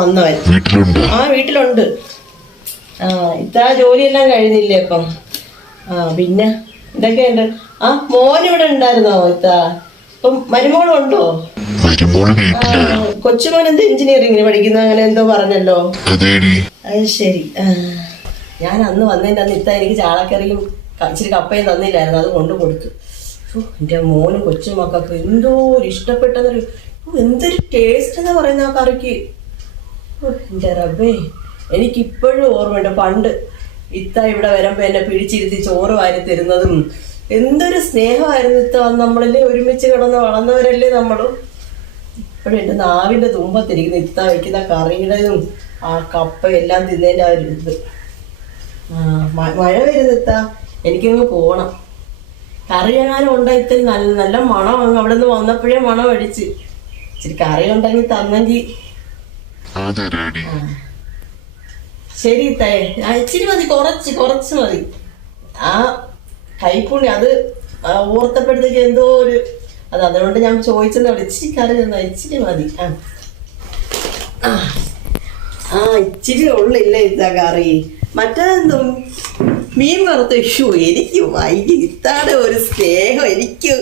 വന്നവൻ ആ വീട്ടിലുണ്ട്. ആ ഇത്താ ജോലിയെല്ലാം കഴിഞ്ഞില്ലേ അപ്പം? ആ പിന്നെ എന്തൊക്കെയുണ്ട്? ആ മോനിവിടെ ഉണ്ടായിരുന്നോ ഇത്താ? ഇപ്പം മരുമോളുണ്ടോ? കൊച്ചുമോൻ എന്ത് എഞ്ചിനീയറിംഗിന് പഠിക്കുന്ന അങ്ങനെ എന്തോ പറഞ്ഞല്ലോ. അത് ശരി. ഞാൻ അന്ന് വന്നതിൻ്റെ അന്ന് ഇത്ത എനിക്ക് ചാളക്കറിയും ഇച്ചിരി കപ്പയും തന്നില്ലായിരുന്നു, അത് കൊണ്ടു കൊടുത്തു. എൻ്റെ മോനും കൊച്ചുമക്കൾക്ക് എന്തോ ഒരു ഇഷ്ടപ്പെട്ടെന്നറിയും. എന്തൊരു ടേസ്റ്റ് എന്നാ പറയുന്ന ആ കറിക്ക്. എൻ്റെ റബ്ബേ, എനിക്കിപ്പോഴും ഓർമ്മയുണ്ട് പണ്ട് ഇത്ത ഇവിടെ വരുമ്പോൾ എന്നെ പിടിച്ചിരുത്തി ചോറ് വാരി തരുന്നതും. എന്തൊരു സ്നേഹമായിരുന്നു ഇത്ത. നമ്മളല്ലേ ഒരുമിച്ച് കിടന്ന് വളർന്നവരല്ലേ നമ്മളും. ഇപ്പോഴും എൻ്റെ നാവിൻ്റെ തുമ്പത്തിരിക്കുന്നു ഇത്ത വയ്ക്കുന്ന കറിയുടെയും ആ കപ്പയെല്ലാം തിന്നതിൻ്റെ ആ ഒരു ഇത്. മഴ വരുന്നു ഇത്ത, എനിക്കങ്ങ് പോകണം. കറി എങ്ങാനും ഉണ്ടായിത്തിൽ നല്ല നല്ല മണം അങ്ങ് അവിടെ നിന്ന് വന്നപ്പോഴേ മണം അടിച്ച്. ഇച്ചിരി കറി ഉണ്ടെങ്കിൽ തന്നെങ്കിൽ. ശരി തേ, ഇച്ചിരി മതി, കുറച്ച് മതി. ആ കൈപ്പുണ്ണി അത് ഓർത്തപ്പോഴത്തേക്ക് എന്തോ ഒരു അതുകൊണ്ട് ഞാൻ ചോദിച്ചെന്നോ. ഇച്ചിരി കറി തന്നാ, ഇച്ചിരി മതി. ഇച്ചിരി ഉള്ളില്ല ഇതാ കറി. മറ്റേതെന്തോ മീൻ വറുത്ത. എനിക്ക് വൈകി ഇത്താടെ ഒരു സ്നേഹം എനിക്ക്.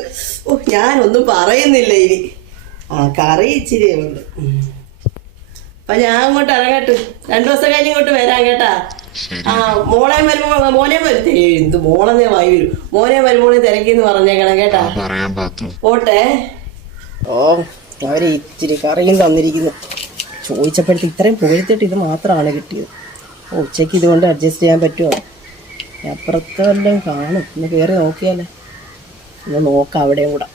ഞാനൊന്നും പറയുന്നില്ല ഇനി. കറി ഇച്ചിരി ഉണ്ട്. അപ്പൊ ഞാൻ അങ്ങോട്ട് ഇറങ്ങട്ടെ, 2 ദിവസം കഴിഞ്ഞ് ഇങ്ങോട്ട് വരാം കേട്ടാ. മോനെ വരുത്തേ. എന്ത് മോളെന്നേ വായി വരും. മോനെ തിരക്കിന്ന് പറഞ്ഞേക്കണം കേട്ടാ. പോട്ടെ. അവര് ഇച്ചിരി കറിയും തന്നിരിക്കുന്നു. ചോദിച്ചപ്പോഴത്തെ ഇത്രയും പുകഴ്ത്തിട്ട് ഇത് മാത്രമാണ് കിട്ടിയത്. ഉച്ചയ്ക്ക് ഇതുകൊണ്ട് അഡ്ജസ്റ്റ് ചെയ്യാൻ പറ്റുമോ? അപ്പുറത്തെ വല്ലതും കാണും. ഒന്ന് കയറി നോക്കിയാലേ. ഒന്ന് നോക്കാം അവിടെയും കൂടെ.